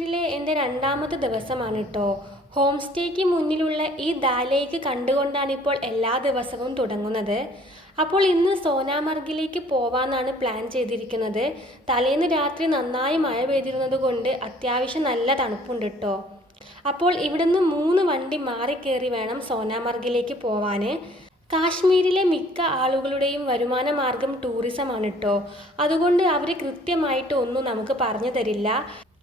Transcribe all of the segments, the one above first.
കാശ്മീരിലെ എൻ്റെ രണ്ടാമത്തെ ദിവസമാണ് കേട്ടോ. ഹോം സ്റ്റേക്ക് മുന്നിലുള്ള ഈ ദാൽ ലേക്ക് കണ്ടുകൊണ്ടാണ് ഇപ്പോൾ എല്ലാ ദിവസവും തുടങ്ങുന്നത്. അപ്പോൾ ഇന്ന് സോനാമർഗിലേക്ക് പോവാന്നാണ് പ്ലാൻ ചെയ്തിരിക്കുന്നത്. തലേന്ന് രാത്രി നന്നായി മഴ പെയ്തിരുന്നത് കൊണ്ട് അത്യാവശ്യം നല്ല തണുപ്പുണ്ട് കേട്ടോ. അപ്പോൾ ഇവിടുന്ന് 3 വണ്ടി മാറിക്കേറി വേണം സോനാമർഗിലേക്ക് പോവാൻ. കാശ്മീരിലെ മിക്ക ആളുകളുടെയും വരുമാന മാർഗം ടൂറിസമാണ് കേട്ടോ. അതുകൊണ്ട് അവർ കൃത്യമായിട്ട് ഒന്നും നമുക്ക് പറഞ്ഞു തരില്ല.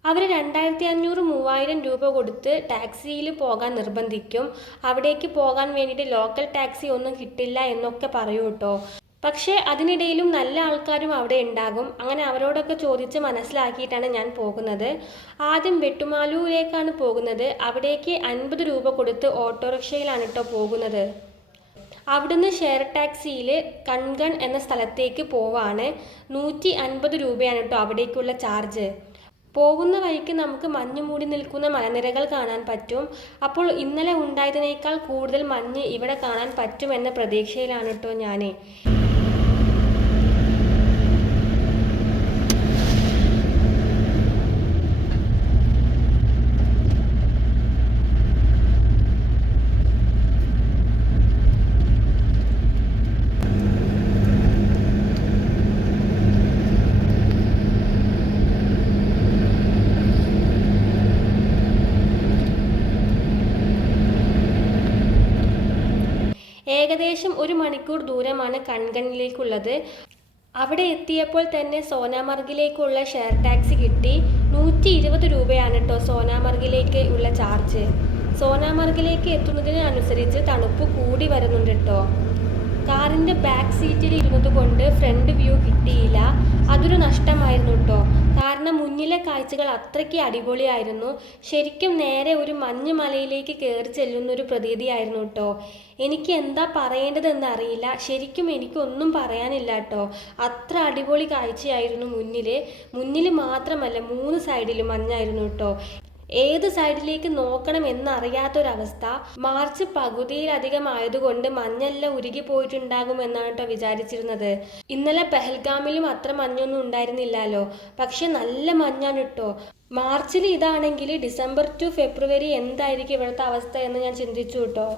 അവർ 2500-3000 രൂപ കൊടുത്ത് ടാക്സിയിൽ പോകാൻ നിർബന്ധിക്കും. അവിടേക്ക് പോകാൻ വേണ്ടിയിട്ട് ലോക്കൽ ടാക്സി ഒന്നും കിട്ടില്ല എന്നൊക്കെ പറയൂ കേട്ടോ. പക്ഷേ അതിനിടയിലും നല്ല ആൾക്കാരും അവിടെ ഉണ്ടാകും. അങ്ങനെ അവരോടൊക്കെ ചോദിച്ച് മനസ്സിലാക്കിയിട്ടാണ് ഞാൻ പോകുന്നത്. ആദ്യം വെട്ടുമാലൂരിലേക്കാണ് പോകുന്നത്. അവിടേക്ക് 50 രൂപ കൊടുത്ത് ഓട്ടോറിക്ഷയിലാണ് കേട്ടോ പോകുന്നത്. അവിടുന്ന് ഷെയർ ടാക്സിയിൽ കൺഗൺ എന്ന സ്ഥലത്തേക്ക് പോവാണ്. 150 രൂപയാണ് കേട്ടോ അവിടേക്കുള്ള ചാർജ്. പോകുന്ന വഴിക്ക് നമുക്ക് മഞ്ഞ് മൂടി നിൽക്കുന്ന മലനിരകൾ കാണാൻ പറ്റും. അപ്പോൾ ഇന്നലെ ഉണ്ടായതിനേക്കാൾ കൂടുതൽ മഞ്ഞ് ഇവിടെ കാണാൻ പറ്റുമെന്ന പ്രതീക്ഷയിലാണ് കേട്ടോ ഞാൻ. ഏകദേശം 1 മണിക്കൂർ ദൂരമാണ് കൺഗണിലേക്കുള്ളത്. അവിടെ എത്തിയപ്പോൾ തന്നെ സോനാമർഗിലേക്കുള്ള ഷെയർ ടാക്സി കിട്ടി. 120 രൂപയാണ് കേട്ടോ സോനാമർഗിലേക്ക് ഉള്ള ചാർജ്. സോനാമർഗിലേക്ക് എത്തുന്നതിനനുസരിച്ച് തണുപ്പ് കൂടി വരുന്നുണ്ട് കേട്ടോ. കാറിൻ്റെ ബാക്ക് സീറ്റിൽ ഇരുന്നത് കൊണ്ട് ഫ്രണ്ട് വ്യൂ കിട്ടിയില്ല. അതൊരു നഷ്ടമായിരുന്നു കേട്ടോ. കാരണം മുന്നിലെ കാഴ്ചകൾ അത്രയ്ക്ക് അടിപൊളിയായിരുന്നു. ശരിക്കും നേരെ ഒരു മഞ്ഞ് മലയിലേക്ക് കയറി ചെല്ലുന്നൊരു പ്രതീതിയായിരുന്നു കേട്ടോ. എനിക്ക് എന്താ പറയേണ്ടതെന്ന് അറിയില്ല. ശരിക്കും എനിക്കൊന്നും പറയാനില്ല കേട്ടോ. അത്ര അടിപൊളി കാഴ്ചയായിരുന്നു മുന്നിൽ മാത്രമല്ല 3 സൈഡിലും മഞ്ഞായിരുന്നു കേട്ടോ. ഏത് സൈഡിലേക്ക് നോക്കണം എന്നറിയാത്തൊരവസ്ഥ. മാർച്ച് പകുതിയിലധികം ആയതുകൊണ്ട് മഞ്ഞെല്ലാം ഉരുകി പോയിട്ടുണ്ടാകുമെന്നാണ് കേട്ടോ വിചാരിച്ചിരുന്നത്. ഇന്നലെ പെഹൽഗാമിലും അത്ര മഞ്ഞൊന്നും ഉണ്ടായിരുന്നില്ലല്ലോ. പക്ഷെ നല്ല മഞ്ഞാണ് കേട്ടോ. മാർച്ചിൽ ഇതാണെങ്കിൽ ഡിസംബർ ടു ഫെബ്രുവരി എന്തായിരിക്കും ഇവിടുത്തെ അവസ്ഥ എന്ന് ഞാൻ ചിന്തിച്ചു കേട്ടോ.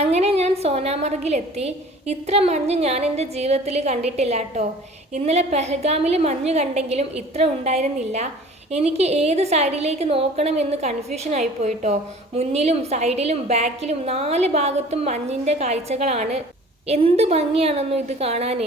അങ്ങനെ ഞാൻ സോനാമർഗിലെത്തി. ഇത്ര മഞ്ഞ് ഞാൻ എൻ്റെ ജീവിതത്തിൽ കണ്ടിട്ടില്ല കേട്ടോ. ഇന്നലെ പെഹൽഗാമിൽ മഞ്ഞ് കണ്ടെങ്കിലും ഇത്ര ഉണ്ടായിരുന്നില്ല. എനിക്ക് ഏത് സൈഡിലേക്ക് നോക്കണമെന്ന് കൺഫ്യൂഷൻ ആയിപ്പോയിട്ടോ. മുന്നിലും സൈഡിലും ബാക്കിലും 4 ഭാഗത്തും മഞ്ഞിൻ്റെ കാഴ്ചകളാണ്. എന്ത് ഭംഗിയാണെന്നോ ഇത് കാണാൻ.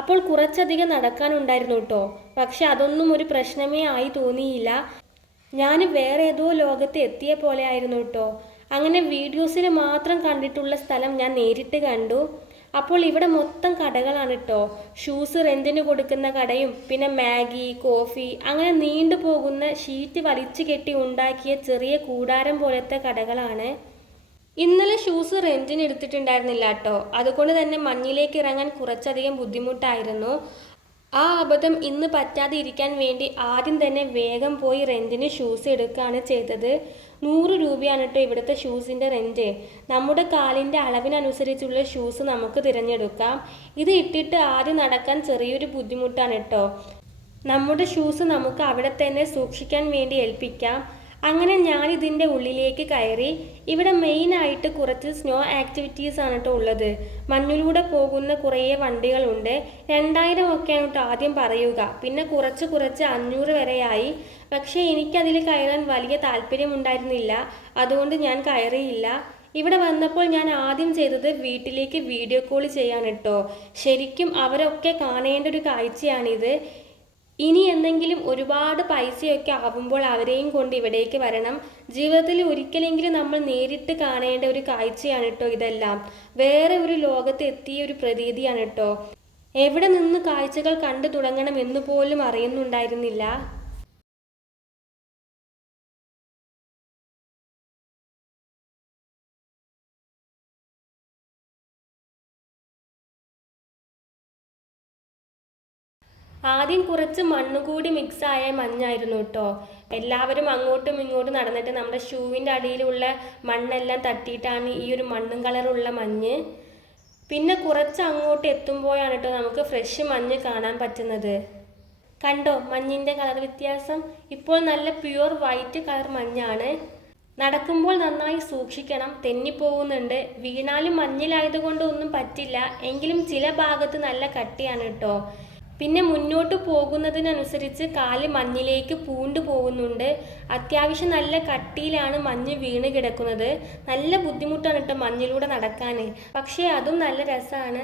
അപ്പോൾ കുറച്ചധികം നടക്കാനുണ്ടായിരുന്നു കേട്ടോ. പക്ഷെ അതൊന്നും ഒരു പ്രശ്നമേ ആയി തോന്നിയില്ല. ഞാൻ വേറെ ഏതോ ലോകത്ത് എത്തിയ പോലെ ആയിരുന്നു കേട്ടോ. അങ്ങനെ വീഡിയോസിൽ മാത്രം കണ്ടിട്ടുള്ള സ്ഥലം ഞാൻ നേരിട്ട് കണ്ടു. അപ്പോൾ ഇവിടെ മൊത്തം കടകളാണ് കേട്ടോ. ഷൂസ് റെൻറ്റിന് കൊടുക്കുന്ന കടയും പിന്നെ മാഗി, കോഫി അങ്ങനെ നീണ്ടു പോകുന്ന ഷീറ്റ് വലിച്ചു കെട്ടി ഉണ്ടാക്കിയ ചെറിയ കൂടാരം പോലത്തെ കടകളാണ്. ഇന്നലെ ഷൂസ് റെൻറ്റിന് എടുത്തിട്ടുണ്ടായിരുന്നില്ല കേട്ടോ. അതുകൊണ്ട് തന്നെ മഞ്ഞിലേക്ക് ഇറങ്ങാൻ കുറച്ചധികം ബുദ്ധിമുട്ടായിരുന്നു. ആ അബദ്ധം ഇന്ന് പറ്റാതെ ഇരിക്കാൻ വേണ്ടി ആദ്യം തന്നെ വേഗം പോയി റെൻറ്റിന് ഷൂസ് എടുക്കുകയാണ് ചെയ്തത്. 100 രൂപയാണ് കേട്ടോ ഇവിടുത്തെ ഷൂസിൻ്റെ റെൻറ്റ്. നമ്മുടെ കാലിൻ്റെ അളവിനനുസരിച്ചുള്ള ഷൂസ് നമുക്ക് തിരഞ്ഞെടുക്കാം. ഇത് ഇട്ടിട്ട് ആദ്യം നടക്കാൻ ചെറിയൊരു ബുദ്ധിമുട്ടാണ് കേട്ടോ. നമ്മുടെ ഷൂസ് നമുക്ക് അവിടെ തന്നെ സൂക്ഷിക്കാൻ വേണ്ടി ഏൽപ്പിക്കാം. അങ്ങനെ ഞാൻ ഇതിൻ്റെ ഉള്ളിലേക്ക് കയറി. ഇവിടെ മെയിനായിട്ട് കുറച്ച് സ്നോ ആക്ടിവിറ്റീസ് ആണ് കേട്ടോ ഉള്ളത്. മഞ്ഞിലൂടെ പോകുന്ന കുറേ വണ്ടികളുണ്ട്. 2000 ഒക്കെയാണ് കേട്ടോ ആദ്യം പറയുക. പിന്നെ കുറച്ച് 500 വരെയായി. പക്ഷേ എനിക്കതിൽ കയറാൻ വലിയ താല്പര്യമുണ്ടായിരുന്നില്ല. അതുകൊണ്ട് ഞാൻ കയറിയില്ല. ഇവിടെ വന്നപ്പോൾ ഞാൻ ആദ്യം ചെയ്തത് വീട്ടിലേക്ക് വീഡിയോ കോൾ ചെയ്യാൻ കേട്ടോ. ശരിക്കും അവരൊക്കെ കാണേണ്ട ഒരു കാഴ്ചയാണിത്. ഇനി എന്തെങ്കിലും ഒരുപാട് പൈസയൊക്കെ ആവുമ്പോൾ അവരെയും കൊണ്ട് ഇവിടേക്ക് വരണം. ജീവിതത്തിൽ ഒരിക്കലെങ്കിലും നമ്മൾ നേരിട്ട് കാണേണ്ട ഒരു കാഴ്ചയാണ് കേട്ടോ ഇതെല്ലാം. വേറെ ഒരു ലോകത്ത് എത്തിയ ഒരു പ്രതീതിയാണ് കേട്ടോ. എവിടെ നിന്ന് കാഴ്ചകൾ കണ്ടു തുടങ്ങണം എന്ന് പോലും അറിയുന്നുണ്ടായിരുന്നില്ല. ആദ്യം കുറച്ച് മണ്ണുകൂടി മിക്സായ മഞ്ഞായിരുന്നു കേട്ടോ. എല്ലാവരും അങ്ങോട്ടും ഇങ്ങോട്ടും നടന്നിട്ട് നമ്മുടെ ഷൂവിൻ്റെ അടിയിലുള്ള മണ്ണെല്ലാം തട്ടിയിട്ടാണ് ഈ ഒരു മണ്ണും കളറുള്ള മഞ്ഞ്. പിന്നെ കുറച്ച് അങ്ങോട്ട് എത്തുമ്പോഴാണ് കേട്ടോ നമുക്ക് ഫ്രഷ് മഞ്ഞ് കാണാൻ പറ്റുന്നത്. കണ്ടോ മഞ്ഞിൻ്റെ കളർ വ്യത്യാസം? ഇപ്പോൾ നല്ല പ്യുവർ വൈറ്റ് കളർ മഞ്ഞാണ്. നടക്കുമ്പോൾ നന്നായി സൂക്ഷിക്കണം, തെന്നിപ്പോകുന്നുണ്ട്. വീണാലും മഞ്ഞിലായതുകൊണ്ട് ഒന്നും പറ്റില്ല, എങ്കിലും ചില ഭാഗത്ത് നല്ല കട്ടിയാണ് കേട്ടോ. പിന്നെ മുന്നോട്ട് പോകുന്നതിനനുസരിച്ച് കാല് മഞ്ഞിലേക്ക് പൂണ്ടു പോകുന്നുണ്ട്. അത്യാവശ്യം നല്ല കട്ടിയിലാണ് മഞ്ഞ് വീണ് കിടക്കുന്നത്. നല്ല ബുദ്ധിമുട്ടാണ് കേട്ടോ മഞ്ഞിലൂടെ നടക്കാൻ, പക്ഷേ അതും നല്ല രസമാണ്.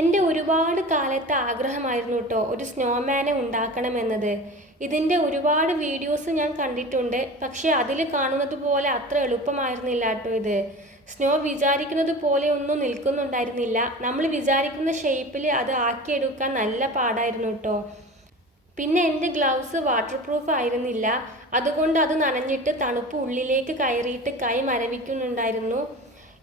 എൻ്റെ ഒരുപാട് കാലത്തെ ആഗ്രഹമായിരുന്നു കേട്ടോ ഒരു സ്നോമാനെ ഉണ്ടാക്കണമെന്നത്. ഇതിൻ്റെ ഒരുപാട് വീഡിയോസ് ഞാൻ കണ്ടിട്ടുണ്ട്, പക്ഷേ അതിൽ കാണുന്നത് പോലെ അത്ര എളുപ്പമായിരുന്നില്ല കേട്ടോ ഇത്. സ്നോ വിചാരിക്കുന്നത് പോലെ ഒന്നും നിൽക്കുന്നുണ്ടായിരുന്നില്ല. നമ്മൾ വിചാരിക്കുന്ന ഷേപ്പിൽ അത് ആക്കിയെടുക്കാൻ നല്ല പാടായിരുന്നു കേട്ടോ. പിന്നെ എൻ്റെ ഗ്ലൗസ് വാട്ടർ പ്രൂഫ് ആയിരുന്നില്ല, അതുകൊണ്ട് അത് നനഞ്ഞിട്ട് തണുപ്പ് ഉള്ളിലേക്ക് കയറിയിട്ട് കൈ മരവിക്കുന്നുണ്ടായിരുന്നു.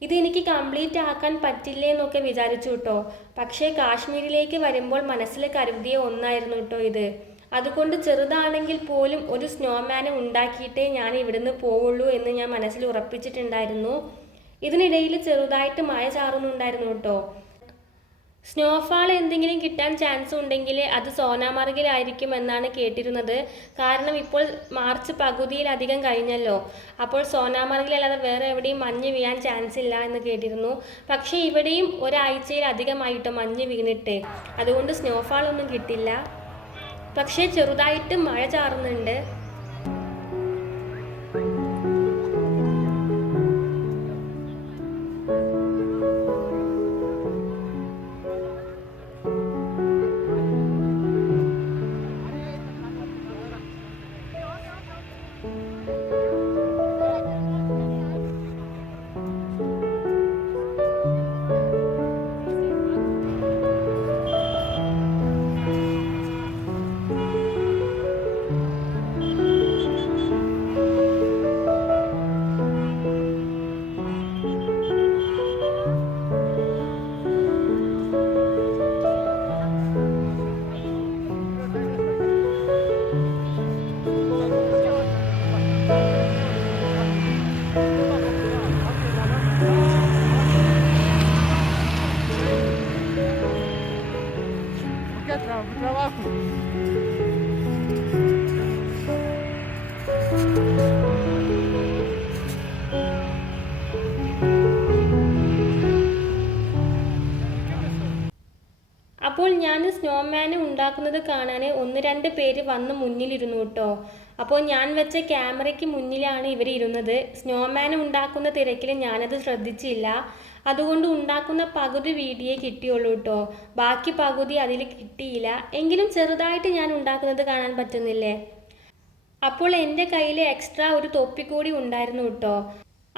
ഇതെനിക്ക് കംപ്ലീറ്റ് ആക്കാൻ പറ്റില്ലേ എന്നൊക്കെ വിചാരിച്ചു കേട്ടോ. പക്ഷേ കാശ്മീരിലേക്ക് വരുമ്പോൾ മനസ്സിൽ കരുതിയ ഒന്നായിരുന്നു കേട്ടോ ഇത്. അതുകൊണ്ട് ചെറുതാണെങ്കിൽ പോലും ഒരു സ്നോമാനെ ഉണ്ടാക്കിയിട്ടേ ഞാൻ ഇവിടുന്ന് പോവുള്ളൂ എന്ന് ഞാൻ മനസ്സിൽ ഉറപ്പിച്ചിട്ടുണ്ടായിരുന്നു. ഇതിനിടയിൽ ചെറുതായിട്ട് മഴ ചാറുന്നുണ്ടായിരുന്നു കേട്ടോ. സ്നോഫാൾ എന്തെങ്കിലും കിട്ടാൻ ചാൻസ് ഉണ്ടെങ്കിൽ അത് സോനാമാർഗിലായിരിക്കും എന്നാണ് കേട്ടിരുന്നത്. കാരണം ഇപ്പോൾ മാർച്ച് പകുതിയിലധികം കഴിഞ്ഞല്ലോ. അപ്പോൾ സോനാമാർഗിലല്ലാതെ വേറെ എവിടെയും മഞ്ഞ് വീഴാൻ ചാൻസ് ഇല്ല എന്ന് കേട്ടിരുന്നു. പക്ഷേ ഇവിടെയും ഒരാഴ്ചയിലധികമായിട്ടോ മഞ്ഞ് വീണിട്ട്, അതുകൊണ്ട് സ്നോഫാൾ ഒന്നും കിട്ടില്ല. പക്ഷേ ചെറുതായിട്ട് മഴ ചാറുന്നുണ്ട്. അപ്പോൾ ഞാൻ സ്നോമാൻ ഉണ്ടാക്കുന്നത് കാണാൻ 1-2 പേര് വന്ന് മുന്നിലിരുന്നു കേട്ടോ. അപ്പോൾ ഞാൻ വെച്ച ക്യാമറയ്ക്ക് മുന്നിലാണ് ഇവർ ഇരുന്നത്. സ്നോമാൻ ഉണ്ടാക്കുന്ന തിരക്കിൽ ഞാനത് ശ്രദ്ധിച്ചില്ല. അതുകൊണ്ട് ഉണ്ടാക്കുന്ന പകുതി വീഡിയോ കിട്ടിയുള്ളൂ കേട്ടോ. ബാക്കി പകുതി അതിൽ കിട്ടിയില്ല. എങ്കിലും ചെറുതായിട്ട് ഞാൻ ഉണ്ടാക്കുന്നത് കാണാൻ പറ്റുന്നില്ലേ. അപ്പോൾ എൻ്റെ കയ്യിൽ എക്സ്ട്രാ ഒരു തൊപ്പി കൂടി ഉണ്ടായിരുന്നു കേട്ടോ.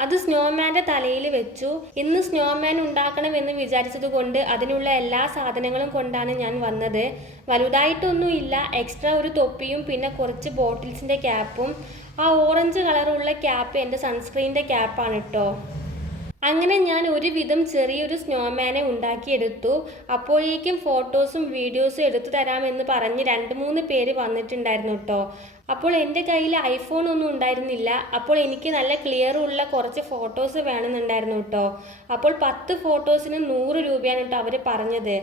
അത് സ്നോമാൻ്റെ തലയിൽ വെച്ചു. ഇന്ന് സ്നോമാൻ ഉണ്ടാക്കണമെന്ന് വിചാരിച്ചത് കൊണ്ട് അതിനുള്ള എല്ലാ സാധനങ്ങളും കൊണ്ടാണ് ഞാൻ വന്നത്. വലുതായിട്ടൊന്നും ഇല്ല, എക്സ്ട്രാ ഒരു തൊപ്പിയും പിന്നെ കുറച്ച് ബോട്ടിൽസിൻ്റെ ക്യാപ്പും. ആ ഓറഞ്ച് കളറുള്ള ക്യാപ്പ് എൻ്റെ സൺസ്ക്രീനിൻ്റെ ക്യാപ്പാണ് കേട്ടോ. അങ്ങനെ ഞാൻ ഒരുവിധം ചെറിയൊരു സ്നോമാനെ ഉണ്ടാക്കിയെടുത്തു. അപ്പോഴേക്കും ഫോട്ടോസും വീഡിയോസും എടുത്തു തരാമെന്ന് പറഞ്ഞ് 2-3 പേര് വന്നിട്ടുണ്ടായിരുന്നു കേട്ടോ. അപ്പോൾ എൻ്റെ കയ്യിൽ ഐഫോൺ ഒന്നും ഉണ്ടായിരുന്നില്ല. അപ്പോൾ എനിക്ക് നല്ല ക്ലിയറുള്ള കുറച്ച് ഫോട്ടോസ് വേണമെന്നുണ്ടായിരുന്നു കേട്ടോ. അപ്പോൾ 10 ഫോട്ടോസിന് 100 രൂപയാണ് കേട്ടോ അവർ പറഞ്ഞത്.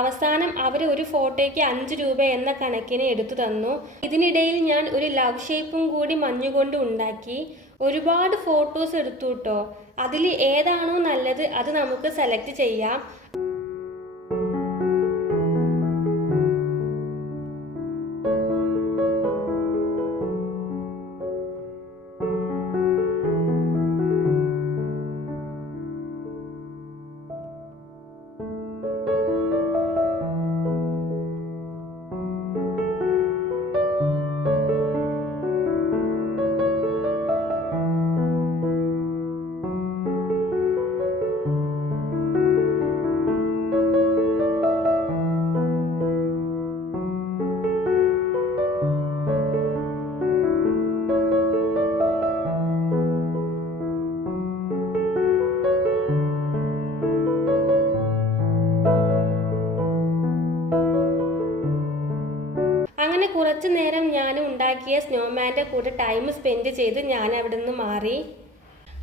അവസാനം അവർ ഒരു ഫോട്ടോയ്ക്ക് 5 രൂപ എന്ന കണക്കിന് എടുത്തു തന്നു. ഇതിനിടയിൽ ഞാൻ ഒരു ലവ് ഷേപ്പും കൂടി മഞ്ഞുകൊണ്ട് ഉണ്ടാക്കി. ഒരുപാട് ഫോട്ടോസ് എടുത്തു കേട്ടോ. അതിൽ ഏതാണോ നല്ലത് അത് നമുക്ക് സെലക്ട് ചെയ്യാം. സ്നോമാൻ്റെ കൂടെ ടൈം സ്പെൻഡ് ചെയ്ത് ഞാൻ അവിടെ നിന്ന് മാറി.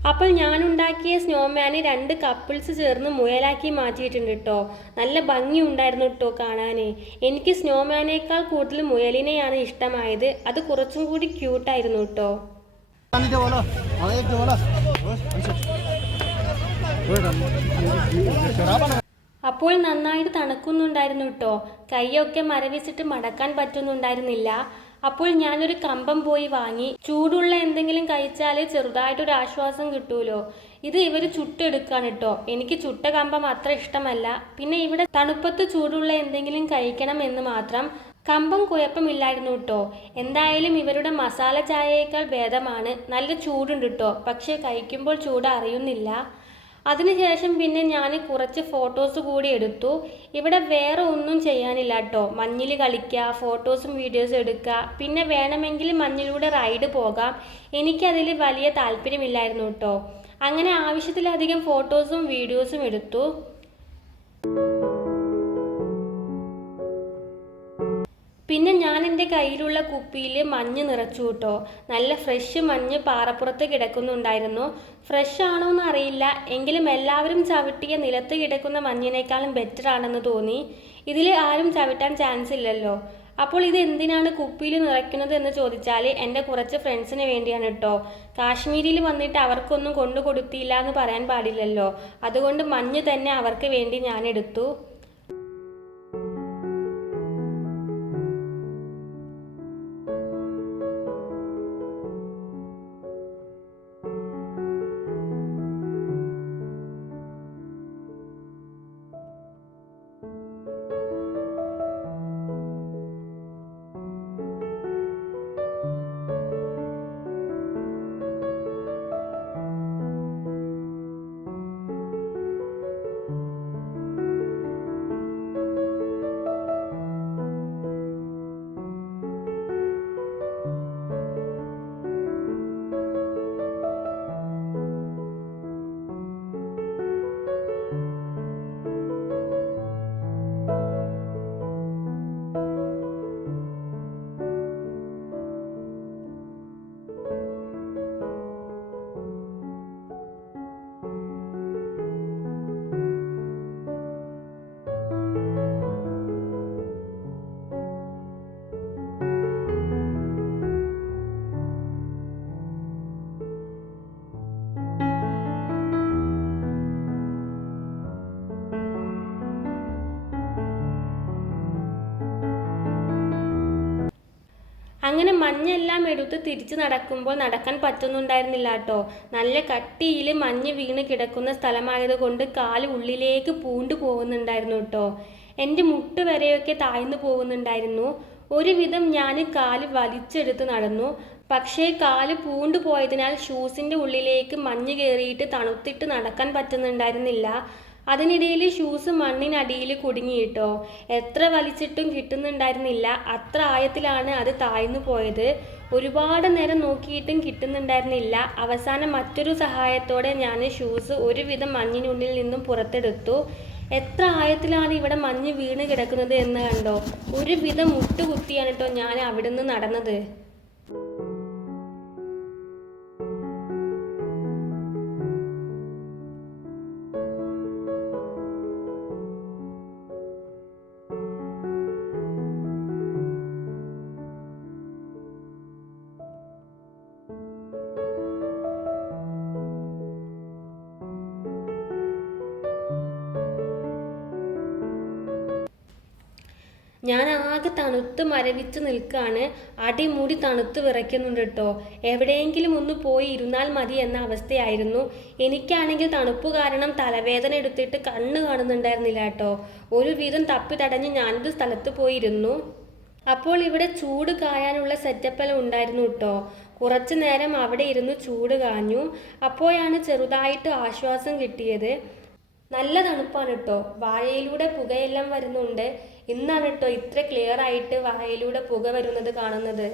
അപ്പോൾ ഞാനുണ്ടാക്കിയ സ്നോമാനെ 2 കപ്പിൾസ് ചേർന്ന് മുയലാക്കി മാറ്റിയിട്ടുണ്ട് കേട്ടോ. നല്ല ഭംഗി ഉണ്ടായിരുന്നു കേട്ടോ കാണാൻ. എനിക്ക് സ്നോമാനേക്കാൾ കൂടുതൽ മുയലിനെയാണ് ഇഷ്ടമായത്. അത് കുറച്ചും കൂടി ക്യൂട്ടായിരുന്നു കേട്ടോ. അപ്പോൾ നന്നായിട്ട് തണുക്കുന്നുണ്ടായിരുന്നു കേട്ടോ. കൈയൊക്കെ മരവിച്ചിട്ട് മടക്കാൻ പറ്റുന്നുണ്ടായിരുന്നില്ല. അപ്പോൾ ഞാനൊരു കമ്പം പോയി വാങ്ങി. ചൂടുള്ള എന്തെങ്കിലും കഴിച്ചാൽ ചെറുതായിട്ടൊരു ആശ്വാസം കിട്ടുമല്ലോ. ഇത് ഇവർ ചുട്ടെടുക്കാണ് കേട്ടോ. എനിക്ക് ചുട്ട കമ്പം അത്ര ഇഷ്ടമല്ല. പിന്നെ ഇവിടെ തണുപ്പത്ത് ചൂടുള്ള എന്തെങ്കിലും കഴിക്കണം എന്ന് മാത്രം. കമ്പം കുഴപ്പമില്ലായിരുന്നു കേട്ടോ. എന്തായാലും ഇവരുടെ മസാല ചായയേക്കാൾ ഭേദമാണ്. നല്ല ചൂടുണ്ട് കേട്ടോ, പക്ഷേ കഴിക്കുമ്പോൾ ചൂട് അറിയുന്നില്ല. അതിനുശേഷം പിന്നെ ഞാൻ കുറച്ച് ഫോട്ടോസ് കൂടി എടുത്തു. ഇവിടെ വേറെ ഒന്നും ചെയ്യാനില്ല കേട്ടോ. മഞ്ഞിൽ കളിക്കുക, ഫോട്ടോസും വീഡിയോസും എടുക്കുക, പിന്നെ വേണമെങ്കിൽ മഞ്ഞിലൂടെ റൈഡ് പോകാം. എനിക്കതിൽ വലിയ താല്പര്യമില്ലായിരുന്നു കേട്ടോ. അങ്ങനെ ആവശ്യത്തിലധികം ഫോട്ടോസും വീഡിയോസും എടുത്തു. പിന്നെ ഞാൻ എൻ്റെ കയ്യിലുള്ള കുപ്പിയിൽ മഞ്ഞ് നിറച്ചു കേട്ടോ. നല്ല ഫ്രഷ് മഞ്ഞ് പാറപ്പുറത്ത് കിടക്കുന്നുണ്ടായിരുന്നു. ഫ്രഷ് ആണോ എന്ന് അറിയില്ല, എങ്കിലും എല്ലാവരും ചവിട്ടിയ നിലത്ത് കിടക്കുന്ന മഞ്ഞിനേക്കാളും ബെറ്റർ ആണെന്ന് തോന്നി. ഇതിൽ ആരും ചവിട്ടാൻ ചാൻസ് ഇല്ലല്ലോ. അപ്പോൾ ഇത് എന്തിനാണ് കുപ്പിയിൽ നിറയ്ക്കുന്നത് എന്ന് ചോദിച്ചാൽ എൻ്റെ കുറച്ച് ഫ്രണ്ട്സിന് വേണ്ടിയാണ് കേട്ടോ. കാശ്മീരിൽ വന്നിട്ട് അവർക്കൊന്നും കൊണ്ടു കൊടുത്തില്ല എന്ന് പറയാൻ പാടില്ലല്ലോ. അതുകൊണ്ട് മഞ്ഞ് തന്നെ അവർക്ക് വേണ്ടി ഞാൻ എടുത്തു. അങ്ങനെ മഞ്ഞെല്ലാം എടുത്ത് തിരിച്ച് നടക്കുമ്പോൾ നടക്കാൻ പറ്റുന്നുണ്ടായിരുന്നില്ല കേട്ടോ. നല്ല കട്ടിയിൽ മഞ്ഞ് വീണ് കിടക്കുന്ന സ്ഥലമായതുകൊണ്ട് കാല് ഉള്ളിലേക്ക് പൂണ്ടു പോകുന്നുണ്ടായിരുന്നു കേട്ടോ. എൻ്റെ മുട്ട് വരെയൊക്കെ താഴ്ന്നു പോകുന്നുണ്ടായിരുന്നു. ഒരുവിധം ഞാൻ കാല് വലിച്ചെടുത്ത് നടന്നു. പക്ഷേ കാല് പൂണ്ടു പോയതിനാൽ ഷൂസിൻ്റെ ഉള്ളിലേക്ക് മഞ്ഞ് കയറിയിട്ട് തണുത്തിട്ട് നടക്കാൻ പറ്റുന്നുണ്ടായിരുന്നില്ല. അതിനിടയിൽ ഷൂസ് മണ്ണിനടിയിൽ കുടുങ്ങിയിട്ടോ. എത്ര വലിച്ചിട്ടും കിട്ടുന്നുണ്ടായിരുന്നില്ല. അത്ര ആഴത്തിലാണ് അത് താഴ്ന്നു പോയത്. ഒരുപാട് നേരം നോക്കിയിട്ടും കിട്ടുന്നുണ്ടായിരുന്നില്ല. അവസാനം മറ്റൊരു സഹായത്തോടെ ഞാൻ ഷൂസ് ഒരുവിധം മഞ്ഞിനുള്ളിൽ നിന്നും പുറത്തെടുത്തു. എത്ര ആഴത്തിലാണ് ഇവിടെ മഞ്ഞ് വീണ് കിടക്കുന്നത് എന്ന് കണ്ടോ. ഒരുവിധം മുട്ടുകുത്തിയാണ് കേട്ടോ ഞാൻ അവിടെ നിന്ന് നടന്നത്. ഞാൻ ആകെ തണുത്ത് മരവിച്ച് നിൽക്കുകയാണ്. അടിമുടി തണുത്ത് വിറയ്ക്കുന്നുണ്ട് കേട്ടോ. എവിടെയെങ്കിലും ഒന്ന് പോയി ഇരുന്നാൽ മതി എന്ന അവസ്ഥയായിരുന്നു. എനിക്കാണെങ്കിൽ തണുപ്പ് കാരണം തലവേദന എടുത്തിട്ട് കണ്ണ് കാണുന്നുണ്ടായിരുന്നില്ല കേട്ടോ. ഒരുവിധം തപ്പി തടഞ്ഞ് ഞാനൊരു സ്ഥലത്ത് പോയിരുന്നു. അപ്പോൾ ഇവിടെ ചൂട് കായാനുള്ള സെറ്റപ്പെല്ലാം ഉണ്ടായിരുന്നു കേട്ടോ. കുറച്ചു നേരം അവിടെ ഇരുന്ന് ചൂട് കാഞ്ഞു. അപ്പോഴാണ് ചെറുതായിട്ട് ആശ്വാസം കിട്ടിയത്. നല്ല തണുപ്പാണ് കേട്ടോ. വാഴയിലൂടെ പുകയെല്ലാം വരുന്നുണ്ട്. ഇന്നാണ് കേട്ടോ ഇത്ര ക്ലിയർ ആയിട്ട് വാഴയിലൂടെ പുക വരുന്നത് കാണുന്നത്.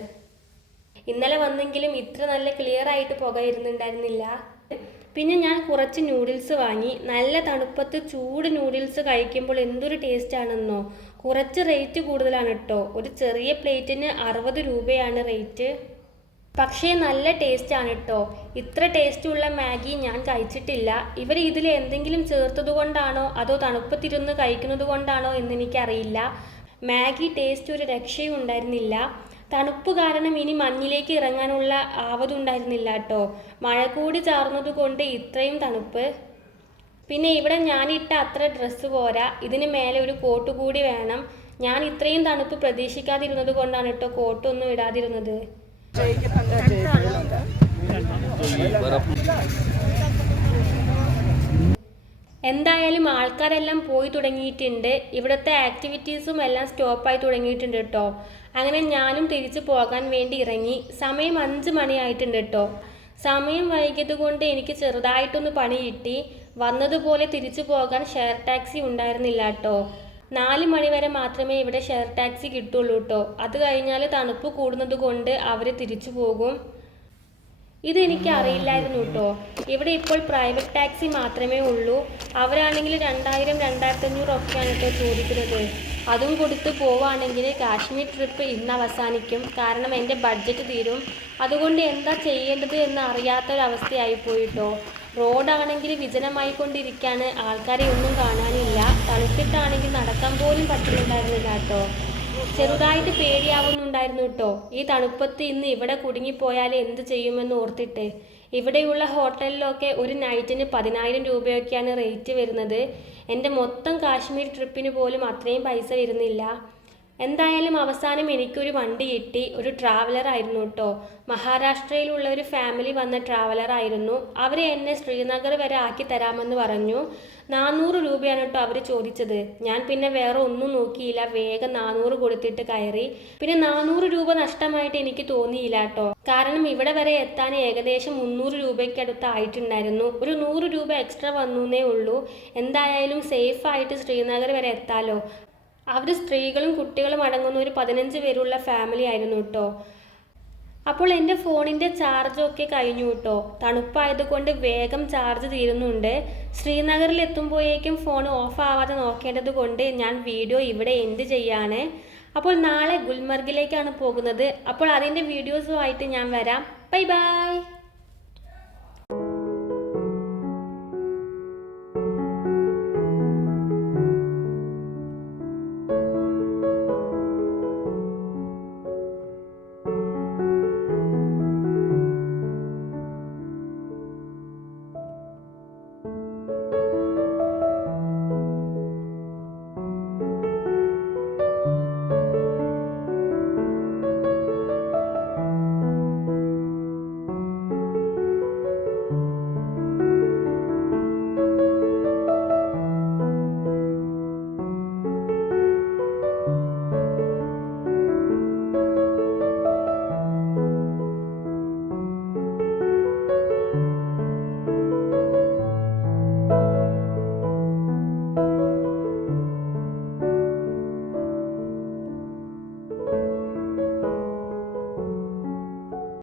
ഇന്നലെ വന്നെങ്കിലും ഇത്ര നല്ല ക്ലിയർ ആയിട്ട് പുക വരുന്നുണ്ടായിരുന്നില്ല. പിന്നെ ഞാൻ കുറച്ച് നൂഡിൽസ് വാങ്ങി. നല്ല തണുപ്പത്ത് ചൂട് നൂഡിൽസ് കഴിക്കുമ്പോൾ എന്തൊരു ടേസ്റ്റ് ആണെന്നോ. കുറച്ച് റേറ്റ് കൂടുതലാണ് കേട്ടോ. ഒരു ചെറിയ പ്ലേറ്റിന് 60 രൂപയാണ് റേറ്റ്. പക്ഷേ നല്ല ടേസ്റ്റാണ് കേട്ടോ. ഇത്ര ടേസ്റ്റുള്ള മാഗി ഞാൻ കഴിച്ചിട്ടില്ല. ഇവർ ഇതിൽ എന്തെങ്കിലും ചേർത്തത് കൊണ്ടാണോ അതോ തണുപ്പത്തിരുന്ന് കഴിക്കുന്നത് കൊണ്ടാണോ എന്നെനിക്കറിയില്ല. മാഗി ടേസ്റ്റ് ഒരു രക്ഷയും ഉണ്ടായിരുന്നില്ല. തണുപ്പ് കാരണം ഇനി മഞ്ഞിലേക്ക് ഇറങ്ങാനുള്ള ആവതുണ്ടായിരുന്നില്ല കേട്ടോ. മഴ കൂടി ചാർന്നത് കൊണ്ട് ഇത്രയും തണുപ്പ്. പിന്നെ ഇവിടെ ഞാനിട്ട അത്ര ഡ്രസ്സ് പോരാ, ഇതിന് മേലെ ഒരു കോട്ട് കൂടി വേണം. ഞാൻ ഇത്രയും തണുപ്പ് പ്രതീക്ഷിക്കാതിരുന്നത് കൊണ്ടാണ് കേട്ടോ കോട്ടൊന്നും ഇടാതിരുന്നത്. എന്തായാലും ആൾക്കാരെല്ലാം പോയി തുടങ്ങിയിട്ടുണ്ട്. ഇവിടുത്തെ ആക്ടിവിറ്റീസും എല്ലാം സ്റ്റോപ്പായി തുടങ്ങിയിട്ടുണ്ട് കേട്ടോ. അങ്ങനെ ഞാനും തിരിച്ചു പോകാൻ വേണ്ടി ഇറങ്ങി. സമയം 5 മണിയായിട്ടുണ്ട് കേട്ടോ. സമയം വൈകിയത് കൊണ്ട് എനിക്ക് ചെറുതായിട്ടൊന്ന് പണി കിട്ടി. വന്നതുപോലെ തിരിച്ചു പോകാൻ ഷെയർ ടാക്സി ഉണ്ടായിരുന്നില്ല കേട്ടോ. 4 മണി വരെ മാത്രമേ ഇവിടെ ഷെയർ ടാക്സി കിട്ടുള്ളൂ കേട്ടോ. അത് കഴിഞ്ഞാൽ തണുപ്പ് കൂടുന്നത് കൊണ്ട് അവർ തിരിച്ചു പോകും. ഇതെനിക്ക് അറിയില്ലായിരുന്നു കേട്ടോ. ഇവിടെ ഇപ്പോൾ പ്രൈവറ്റ് ടാക്സി മാത്രമേ ഉള്ളൂ. അവരാണെങ്കിൽ 2000-2500 ഒക്കെയാണ് കേട്ടോ ചോദിക്കുന്നത്. അതും കൊടുത്ത് പോവുകയാണെങ്കിൽ കാശ്മീർ ട്രിപ്പ് ഇന്ന് അവസാനിക്കും. കാരണം എൻ്റെ ബഡ്ജറ്റ് തീരും. അതുകൊണ്ട് എന്താ ചെയ്യേണ്ടത് എന്ന് അറിയാത്തൊരവസ്ഥയായി പോയിട്ടോ. റോഡാണെങ്കിൽ വിജനമായിക്കൊണ്ടിരിക്കുകയാണ്. ആൾക്കാരെ ഒന്നും കാണാനില്ല. തണുത്തിട്ടാണെങ്കിൽ നടക്കാൻ പോലും പറ്റുന്നുണ്ടായിരുന്നില്ല കേട്ടോ. ചെറുതായിട്ട് പേടിയാവുന്നുണ്ടായിരുന്നു കേട്ടോ. ഈ തണുപ്പത്ത് ഇന്ന് ഇവിടെ കുടുങ്ങിപ്പോയാൽ എന്ത് ചെയ്യുമെന്ന് ഓർത്തിട്ട്. ഇവിടെയുള്ള ഹോട്ടലിലൊക്കെ ഒരു നൈറ്റിന് 10,000 രൂപയൊക്കെയാണ് റേറ്റ് വരുന്നത്. എൻ്റെ മൊത്തം കാശ്മീർ ട്രിപ്പിന് പോലും അത്രയും പൈസ വരുന്നില്ല. എന്തായാലും അവസാനം എനിക്കൊരു വണ്ടി കിട്ടി. ഒരു ട്രാവലർ ആയിരുന്നു കേട്ടോ. മഹാരാഷ്ട്രയിലുള്ള ഒരു ഫാമിലി വന്ന ട്രാവലർ ആയിരുന്നു. അവർ എന്നെ ശ്രീനഗർ വരെ ആക്കി തരാമെന്ന് പറഞ്ഞു. 400 രൂപയാണ് കേട്ടോ അവർ ചോദിച്ചത്. ഞാൻ പിന്നെ വേറെ ഒന്നും നോക്കിയില്ല, വേഗം 400 കൊടുത്തിട്ട് കയറി. പിന്നെ 400 രൂപ നഷ്ടമായിട്ട് എനിക്ക് തോന്നിയില്ല കേട്ടോ. കാരണം ഇവിടെ വരെ എത്താൻ ഏകദേശം 300 രൂപയ്ക്കടുത്ത് ആയിട്ടുണ്ടായിരുന്നു. ഒരു 100 രൂപ എക്സ്ട്രാ വന്നേ ഉള്ളൂ. എന്തായാലും സേഫായിട്ട് ശ്രീനഗർ വരെ എത്താലോ. അവർ സ്ത്രീകളും കുട്ടികളും അടങ്ങുന്ന ഒരു 15 പേരുള്ള ഫാമിലി ആയിരുന്നു കേട്ടോ. അപ്പോൾ എൻ്റെ ഫോണിൻ്റെ ചാർജൊക്കെ കഴിഞ്ഞു കേട്ടോ. തണുപ്പായതുകൊണ്ട് വേഗം ചാർജ് തീരുന്നുണ്ട്. ശ്രീനഗറിൽ എത്തുമ്പോഴേക്കും ഫോൺ ഓഫ് ആവാതെ നോക്കേണ്ടത് കൊണ്ട് ഞാൻ വീഡിയോ ഇവിടെ എൻഡ് ചെയ്യാണ്. അപ്പോൾ നാളെ ഗുൽമർഗിലേക്കാണ് പോകുന്നത്. അപ്പോൾ അതിൻ്റെ വീഡിയോസുമായിട്ട് ഞാൻ വരാം. Bye bye.